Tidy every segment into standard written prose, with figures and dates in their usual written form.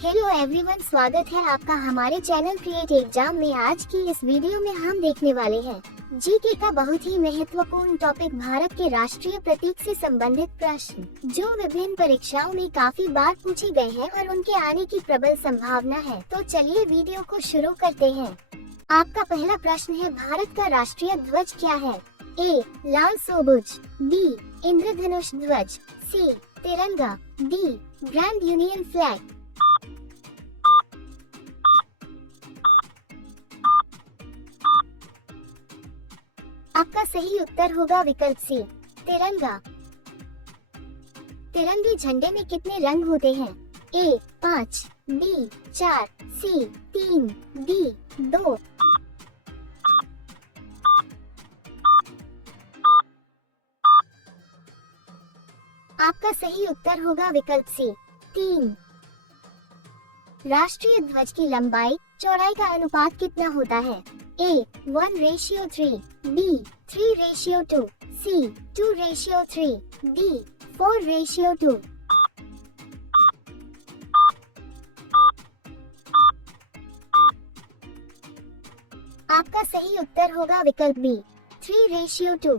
Hello everyone, स्वागत है आपका हमारे चैनल क्रिएट एग्जाम में। आज की इस वीडियो में हम देखने वाले हैं जीके का बहुत ही महत्वपूर्ण टॉपिक, भारत के राष्ट्रीय प्रतीक से संबंधित प्रश्न, जो विभिन्न परीक्षाओं में काफी बार पूछे गए हैं और उनके आने की प्रबल संभावना है। तो चलिए वीडियो को शुरू करते हैं। आपका पहला प्रश्न है, भारत का राष्ट्रीय ध्वज क्या है? ए लाल सोबुज, बी इंद्रधनुष ध्वज, सी तिरंगा, डी ग्रैंड यूनियन फ्लैग। आपका सही उत्तर होगा विकल्प सी तिरंगा। तिरंगे झंडे में कितने रंग होते हैं? ए 5, बी 4, सी 3, डी 2। आपका सही उत्तर होगा विकल्प सी 3। राष्ट्रीय ध्वज की लंबाई चौड़ाई का अनुपात कितना होता है? ए 1:3, बी 3:2, सी 2:3, डी 4:2। आपका सही उत्तर होगा विकल्प बी 3:2।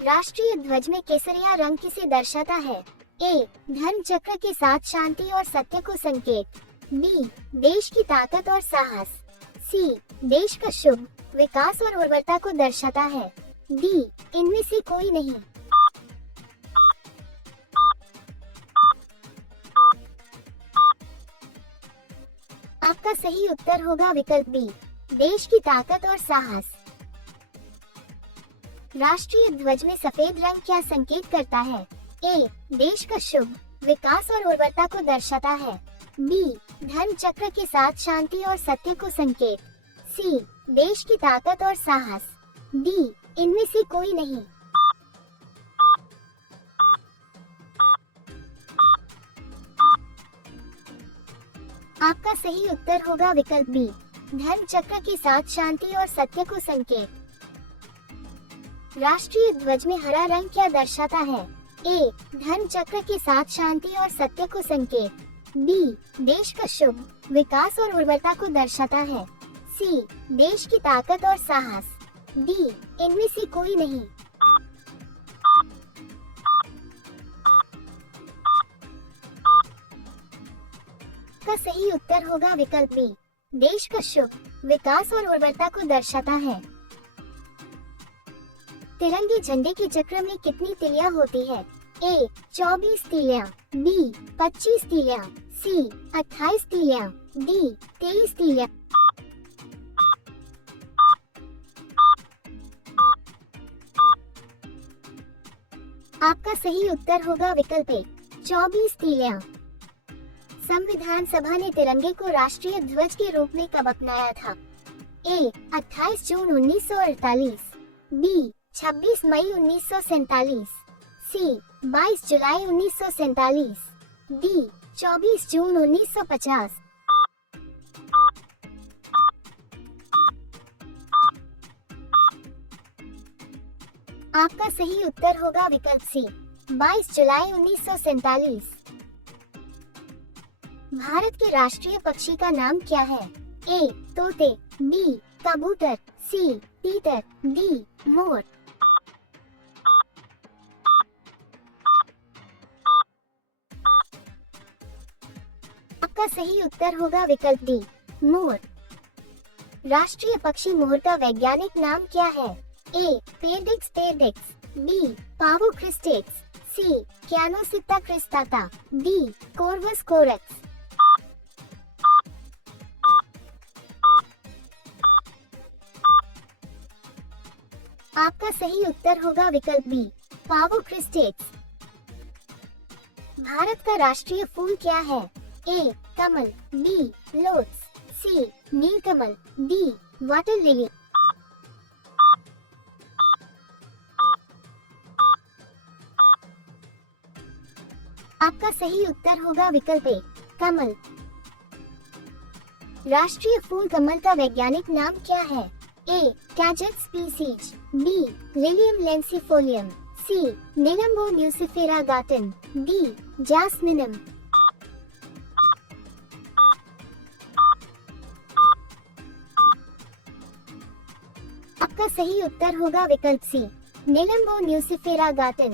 राष्ट्रीय ध्वज में केसरिया रंग किसे दर्शाता है? ए धर्म चक्र के साथ शांति और सत्य को संकेत, बी देश की ताकत और साहस, सी देश का शुभ विकास और उर्वरता को दर्शाता है, डी इनमें से कोई नहीं। आपका सही उत्तर होगा विकल्प बी देश की ताकत और साहस। राष्ट्रीय ध्वज में सफेद रंग क्या संकेत करता है? ए देश का शुभ विकास और उर्वरता को दर्शाता है, बी धर्म चक्र के साथ शांति और सत्य को संकेत, सी देश की ताकत और साहस, डी इनमें से कोई नहीं। आपका सही उत्तर होगा विकल्प बी धर्म चक्र के साथ शांति और सत्य को संकेत। राष्ट्रीय ध्वज में हरा रंग क्या दर्शाता है? ए धर्म चक्र के साथ शांति और सत्य को संकेत, बी देश का शुभ विकास और उर्वरता को दर्शाता है, सी देश की ताकत और साहस, डी इनमें से कोई नहीं। का सही उत्तर होगा विकल्प बी देश का शुभ विकास और उर्वरता को दर्शाता है। तिरंगे झंडे के चक्र में कितनी तिलियां होती है? ए 24 तिलियां, बी 25 तिलियां, सी 28 तिलियां, डी 23 तिलियां। आपका सही उत्तर होगा विकल्प ए 24 तिलियां। संविधान सभा ने तिरंगे को राष्ट्रीय ध्वज के रूप में कब अपनाया था? ए 28 जून 1948, बी 26 मई 1947, सी 22 जुलाई 1947, डी 24 जून 1950। आपका सही उत्तर होगा विकल्प सी 22 जुलाई 1947। भारत के राष्ट्रीय पक्षी का नाम क्या है? ए तोते, बी कबूतर, सी तीतर, डी मोर। आपका सही उत्तर होगा विकल्प डी मोर। राष्ट्रीय पक्षी मोर का वैज्ञानिक नाम क्या है? ए पेडिक्स पेडिक्स, बी पावो क्रिस्टेक्स, सी कैनोसित्ता क्रिस्टाटा, डी कोर्वस कोरेक्स। आपका सही उत्तर होगा विकल्प बी पावो क्रिस्टेक्स। भारत का राष्ट्रीय फूल क्या है? ए कमल, बी लोटस, सी नीलकमल, डी वाटर लिली। आपका सही उत्तर होगा विकल्प ए कमल। राष्ट्रीय फूल कमल का वैज्ञानिक नाम क्या है? ए कैजेट स्पीसीज, बी लिलियम लेंसिफोलियम, सी निलम्बो न्यूसिफेरा गाटन, डी जैस्मिनम। आपका सही उत्तर होगा विकल्प सी, निलंबो न्यूसिफेरा गाटन।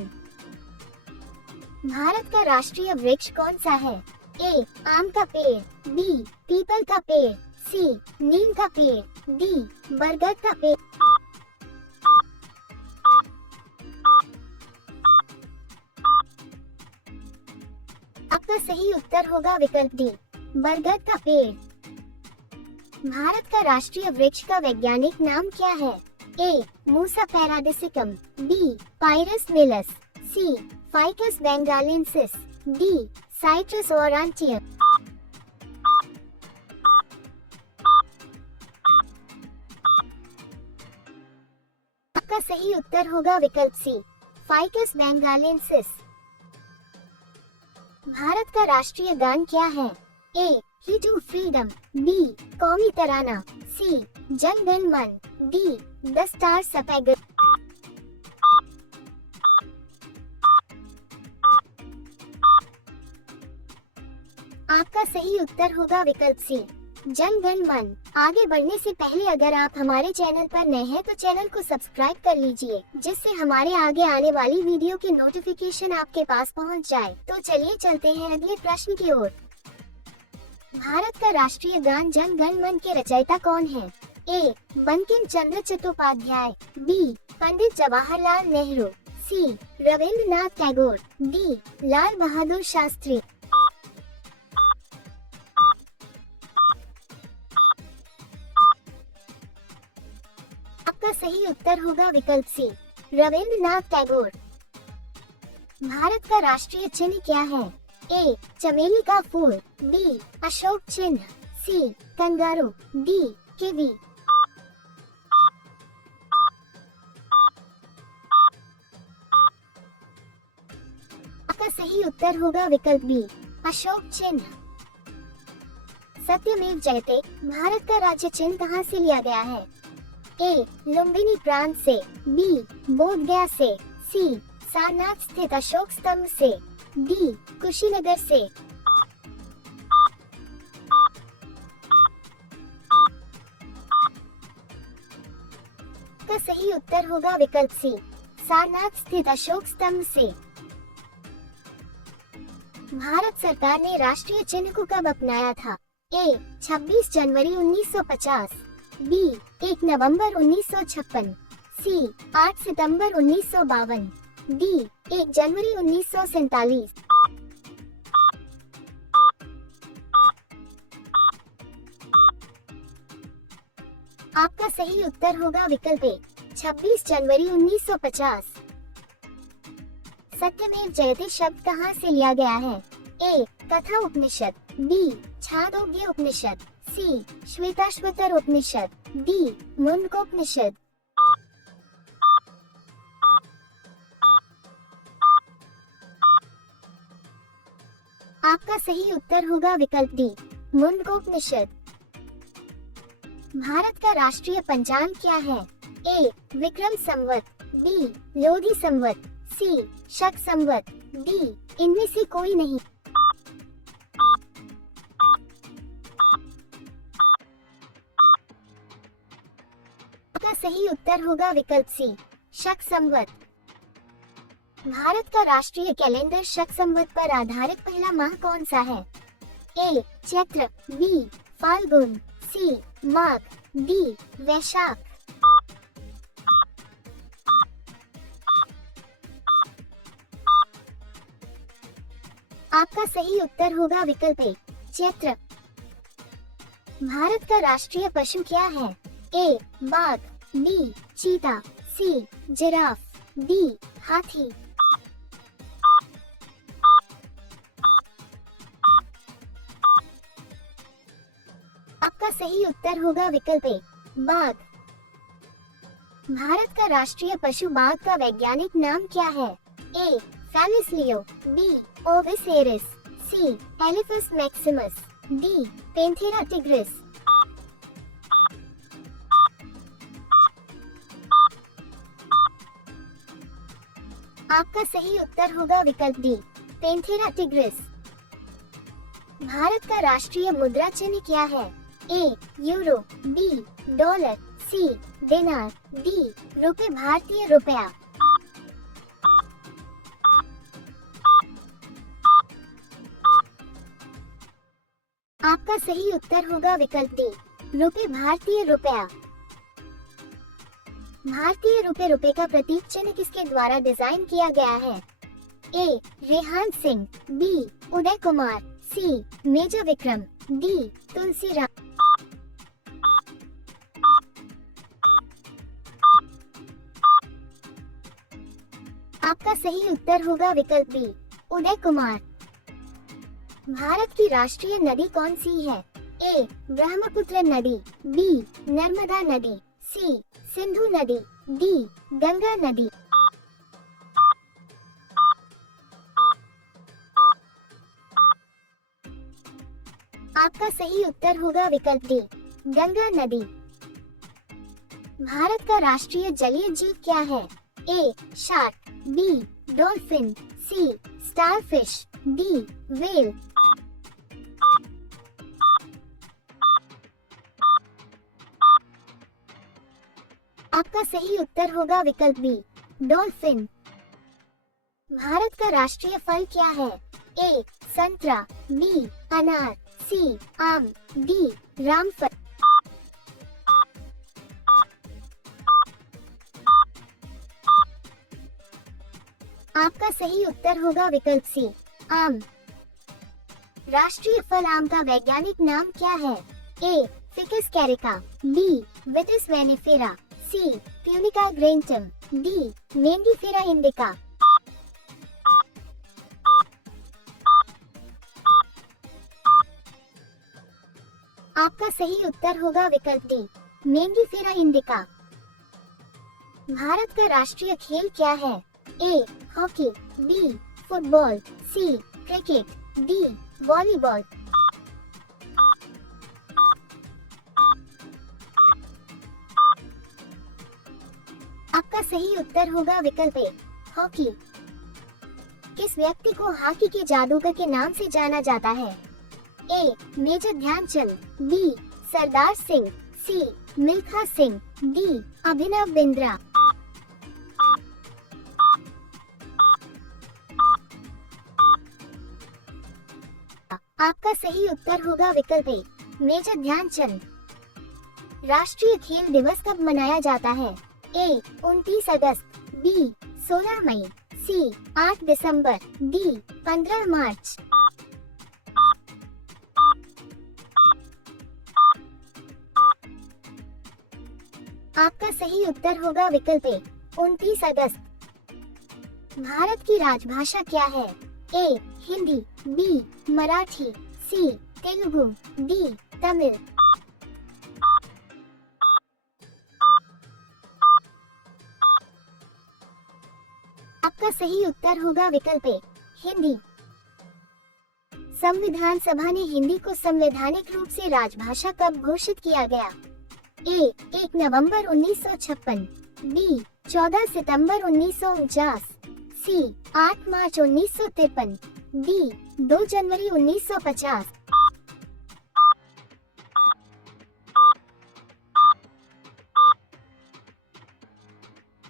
भारत का राष्ट्रीय वृक्ष कौन सा है? ए आम का पेड़, बी पीपल का पेड़, सी नीम का पेड़, डी बरगद का पेड़। आपका सही उत्तर होगा विकल्प डी, बरगद का पेड़। भारत का राष्ट्रीय वृक्ष का वैज्ञानिक नाम क्या है? ए मूसा पैराडिसिकम, बी पायरस मिलस, सी फाइकस बेंगालेंसिस, डी साइट्रस औरांटियम। आपका सही उत्तर होगा विकल्प सी, फाइकस बेंगालेंसिस। भारत का राष्ट्रीय गान क्या है? ए ही टू फ्रीडम, बी कौमी तराना, सी जन गण मन, डी द स्टार स्पैंगल्ड। आपका सही उत्तर होगा विकल्प सी, जन गण मन। आगे बढ़ने से पहले अगर आप हमारे चैनल पर नए हैं तो चैनल को सब्सक्राइब कर लीजिए, जिससे हमारे आगे आने वाली वीडियो की नोटिफिकेशन आपके पास पहुंच जाए। तो चलिए चलते हैं अगले प्रश्न की ओर। भारत का राष्ट्रीय गान जन गण मन के रचयिता कौन है? ए बंकिम चंद्र चट्टोपाध्याय, बी पंडित जवाहरलाल नेहरू, सी रविंद्रनाथ टैगोर, डी लाल बहादुर शास्त्री। आपका सही उत्तर होगा विकल्प सी, रविंद्रनाथ टैगोर। भारत का राष्ट्रीय चिन्ह क्या है? ए चमेली का फूल, बी अशोक चिन्ह, सी कंगारू, डी कीवी। आपका सही उत्तर होगा विकल्प बी, अशोक चिन्ह। सत्यमेव जयते भारत का राज्य चिन्ह कहाँ से लिया गया है? ए लुम्बिनी प्रांत से, बी बोधगया से, सी सारनाथ स्थित अशोक स्तंभ से, डी कुशीनगर से। का सही उत्तर होगा विकल्प सी, सारनाथ स्थित अशोक स्तंभ से। भारत सरकार ने राष्ट्रीय चिन्ह को कब अपनाया था? ए 26 जनवरी 1950, बी 1 नवंबर 1956, सी 8 सितंबर 1952, डी 1 जनवरी 1947। आपका सही उत्तर होगा विकल्प ए 26 जनवरी 1950। सत्यमेव जयते शब्द कहाँ से लिया गया है? ए कथा उपनिषद, बी छांदोग्य उपनिषद, सी श्वेताश्वतर उपनिषद, डी मुंडकोपनिषद। आपका सही उत्तर होगा विकल्प डी, मुंडकोपनिषद। भारत का राष्ट्रीय पंचांग क्या है? ए विक्रम संवत, बी लोधी संवत, सी शक संवत, डी इनमें से कोई नहीं। आपका सही उत्तर होगा विकल्प सी, शक संवत। भारत का राष्ट्रीय कैलेंडर शक संवत पर आधारित पहला माह कौन सा है? ए चैत्र, बी फाल्गुन, सी माघ, डी वैशाख। आपका सही उत्तर होगा विकल्प ए चैत्र। भारत का राष्ट्रीय पशु क्या है? ए बाघ, बी चीता, सी जिराफ, डी हाथी। आपका सही उत्तर होगा विकल्प ए बाघ। भारत का राष्ट्रीय पशु बाघ का वैज्ञानिक नाम क्या है? A Felis leo, B Ovis aries, C Elephas maximus, D Panthera tigris. आपका सही उत्तर होगा विकल्प डी पेंथेरा टिग्रिस। भारत का राष्ट्रीय मुद्रा चिन्ह क्या है? ए यूरो, बी डॉलर, सी दिनार, डी रुपए भारतीय रुपया। आपका सही उत्तर होगा विकल्प डी, रुपए भारतीय रुपया। भारतीय रुपए का प्रतीक चिन्ह किसके द्वारा डिजाइन किया गया है? A Rehan Singh, B Uday Kumar, C major Vikram, D Tulsiram. आपका सही उत्तर होगा विकल्प बी, उदय कुमार। भारत की राष्ट्रीय नदी कौन सी है? ए ब्रह्मपुत्र नदी, बी नर्मदा नदी, सी सिंधु नदी, डी गंगा नदी। आपका सही उत्तर होगा विकल्प डी, गंगा नदी। भारत का राष्ट्रीय जलीय जीव क्या है? ए शार्क, बी डॉल्फिन, सी स्टारफिश, डी व्हेल। आपका सही उत्तर होगा विकल्प बी, डॉल्फिन। भारत का राष्ट्रीय फल क्या है? ए संतरा, बी अनार, सी आम, डी रामफल। आपका सही उत्तर होगा विकल्प सी, आम। राष्ट्रीय फल आम का वैज्ञानिक नाम क्या है? ए फिकस कैरिका, बी विटिस वेनिफेरा, सी प्यूनिका ग्रेंटम, डी मेंडिफेरा इंडिका। आपका सही उत्तर होगा विकल्प डी, मेंडिफेरा इंडिका। भारत का राष्ट्रीय खेल क्या है? A hockey, B football, C cricket, D volleyball. आपका सही उत्तर होगा विकल्प ए, हॉकी। किस व्यक्ति को हॉकी के जादूगर के नाम से जाना जाता है? ए मेजर ध्यानचंद, बी सरदार सिंह, सी मिल्खा सिंह, डी अभिनव बिंद्रा। आपका सही उत्तर होगा विकल्प ए, मेजर ध्यानचंद। राष्ट्रीय खेल दिवस कब मनाया जाता है? ए 29 अगस्त, बी 16 मई, सी 8 दिसंबर, डी 15 मार्च। आपका सही उत्तर होगा विकल्प ए, 29 अगस्त। भारत की राजभाषा क्या है? ए हिंदी, बी मराठी, सी तेलुगु, डी तमिल। आपका सही उत्तर होगा विकल्प ए, हिंदी। संविधान सभा ने हिंदी को संवैधानिक रूप से राजभाषा कब घोषित किया गया? ए 1 नवंबर 1956, बी 14 सितंबर 1949, सी 8 मार्च 1953, डी 2 जनवरी 1950।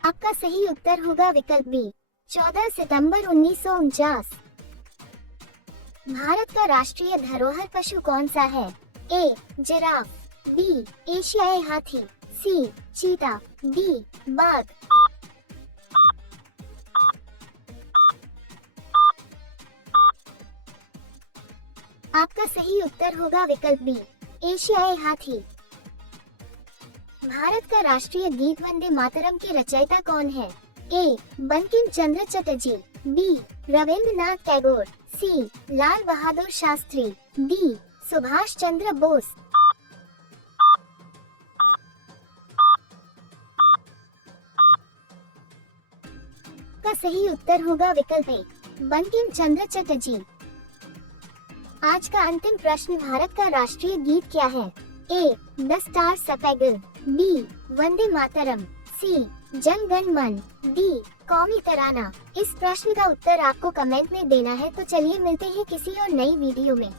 आपका सही उत्तर होगा विकल्प बी 14 सितंबर 1949। भारत का राष्ट्रीय धरोहर पशु कौन सा है? ए जिराफ, बी एशियाई हाथी, सी चीता, डी बाघ। आपका सही उत्तर होगा विकल्प बी एशियाई हाथी। भारत का राष्ट्रीय गीत वंदे मातरम के रचयिता कौन है? ए बंकिम चंद्र चटर्जी, बी रविंद्रनाथ टैगोर, सी लाल बहादुर शास्त्री, डी सुभाष चंद्र बोस। का सही उत्तर होगा विकल्प ए बंकिम चंद्र चटर्जी। आज का अंतिम प्रश्न, भारत का राष्ट्रीय गीत क्या है? ए the star spangled, B Vande Mataram, सी जन गण मन, डी कौमी तराना। इस प्रश्न का उत्तर आपको कमेंट में देना है। तो चलिए मिलते हैं किसी और नई वीडियो में।